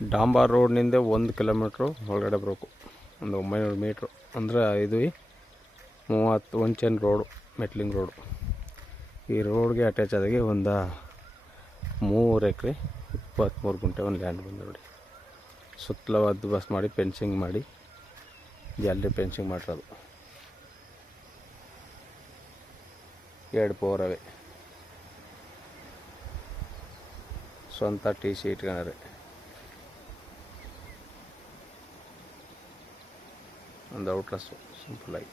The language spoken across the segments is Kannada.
ಡಾಂಬರ್ ರೋಡ್ನಿಂದ 1 ಕಿಲೋಮೀಟ್ರು ಒಳಗಡೆ ಬರಬೇಕು. ಒಂದು 900 ಮೀಟ್ರು ಅಂದರೆ ಇದು 30 ಒಂಚನ್ ರೋಡು, ಮೆಟ್ಲಿಂಗ್ ರೋಡು. ಈ ರೋಡ್ಗೆ ಅಟ್ಯಾಚ್ ಆದಾಗೆ ಒಂದು 3 ಎಕರೆ 23 ಗುಂಟೆ ಒಂದು ಲ್ಯಾಂಡ್ ಬಂದು ನೋಡಿ. ಸುತ್ತಲೂ ಹದ್ದು ಬಸ್ ಮಾಡಿ ಫೆನ್ಸಿಂಗ್ ಮಾಡಿ ಜಾಲರಿ ಫೆನ್ಸಿಂಗ್ ಮಾಡಿರೋದು. 2 ಬೋರ್ ಅವೆ. ಸ್ವಂತ TC ಇಟ್ಕೊಂಡ್ರೆ ಒಂದು ಔಟ್ಲೆಸ್ಸು ಸಿಂಪಲಾಗಿ.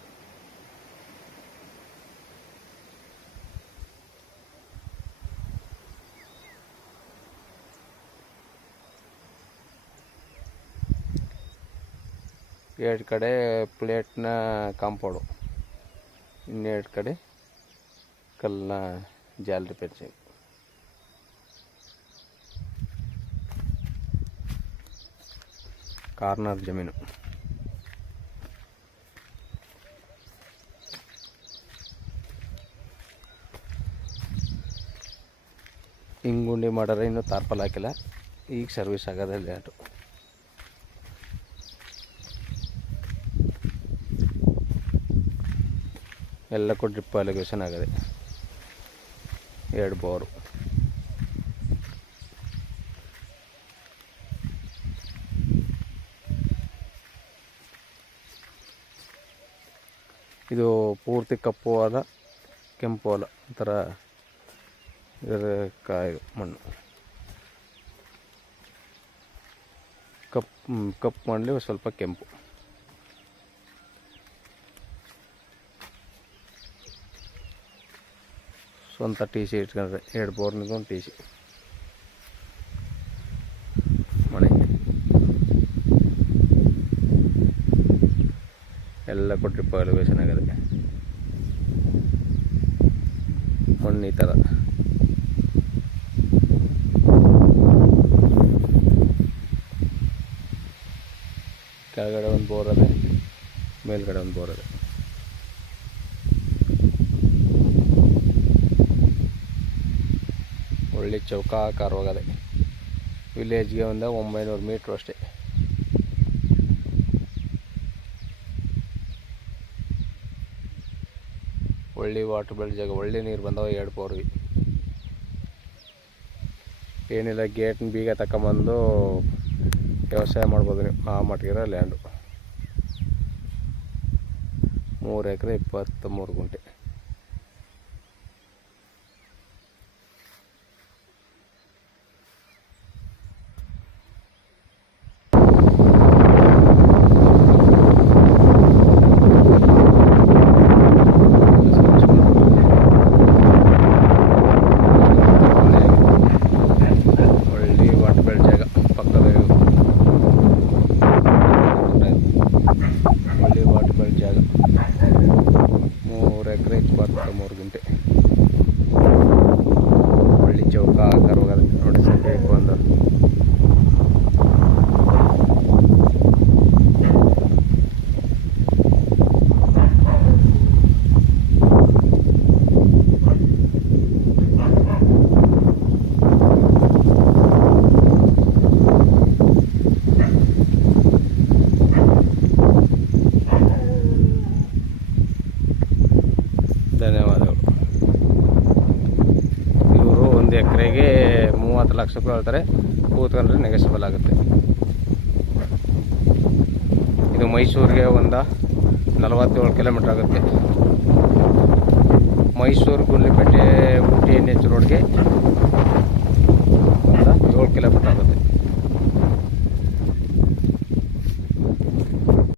ಎರಡು ಕಡೆ ಪ್ಲೇಟ್ನ ಕಾಂಪೌಂಡು, ಇನ್ನೆರಡು ಕಡೆ ಕಲ್ಲಿನ ಜಾಲರಿ ಫೆನ್ಸಿಂಗ್. ಕಾರ್ನರ್ ಜಮೀನು. ಹಿಂಗುಂಡಿ ಮಾಡಿದ್ರೆ ಇನ್ನೂ ತಾರ್ಪಲ್ ಹಾಕಿಲ್ಲ, ಈಗ ಸರ್ವಿಸ್ ಆಗೋದೇ ಲೇಟು. ಎಲ್ಲಕ್ಕೂ ಡ್ರಿಪ್ ಅಲಿಗೇಷನ್ ಆಗಿದೆ. 2 ಬೋರು. ಇದು ಪೂರ್ತಿ ಕಪ್ಪು ಹೊಲ, ಕೆಂಪು ಹೊಲ ಒಂಥರ ಇದರ ಕಾಯಿ ಮಣ್ಣು. ಕಪ್ಪು ಮಣ್ಣಲ್ಲಿ ಸ್ವಲ್ಪ ಕೆಂಪು. ಸ್ವಂತ TC ಇಟ್ಕೊಂಡ್ರೆ 2 ಬೋರ್ನಿಂದ ಒಂದು TC ಮನೆ. ಎಲ್ಲ ಡ್ರಿಪ್ ಎಲಿವೇಶನ್ ಆಗಿದೆ. ಮಣ್ಣು ಈ ಥರ. ಕೆಳಗಡೆ ಒಂದು ಬೋರ್ ಅದೆ, ಮೇಲ್ಗಡೆ ಒಂದು ಬೋರ್ ಅದೆ. ಒಳ್ಳೆ ಚೌಕಾಕಾರವಾಗದೆ. ವಿಲೇಜ್ಗೆ ಒಂದು 900 ಮೀಟ್ರು ಅಷ್ಟೇ. ಒಳ್ಳೆ ವಾಟರ್ ಬೆಳ್ ಜಾಗ, ಒಳ್ಳೆ ನೀರು ಬಂದವ. 2 ಬೋರ್ವಿ ಏನಿಲ್ಲ, ಗೇಟ್ನ ಬೀಗ ತಗೊಂಬಂದು ವ್ಯವಸಾಯ ಮಾಡ್ಬೋದು ನೀವು. ಆ ಮಟ್ಟಿಗಿರೋ ಲ್ಯಾಂಡು. 3 ಎಕರೆ 23 ಗುಂಟೆ. ಧನ್ಯವಾದಗಳು. ಇವರು 1 ಎಕರೆಗೆ 30 ಲಕ್ಷ ರೂಪಾಯಿ ಹೇಳ್ತಾರೆ. ಕೂತ್ಕೊಂಡ್ರೆ ನೆಗೆಸಬಲ್ ಆಗುತ್ತೆ. ಇದು ಮೈಸೂರಿಗೆ ಒಂದು 47 ಕಿಲೋಮೀಟ್ರ್ ಆಗುತ್ತೆ. ಮೈಸೂರು ಗುಂಡ್ಲುಪೇಟೆ ಊಟಿ NH ರೋಡ್ಗೆ ಒಂದು 7 ಕಿಲೋಮೀಟ್ರ್ ಆಗುತ್ತೆ.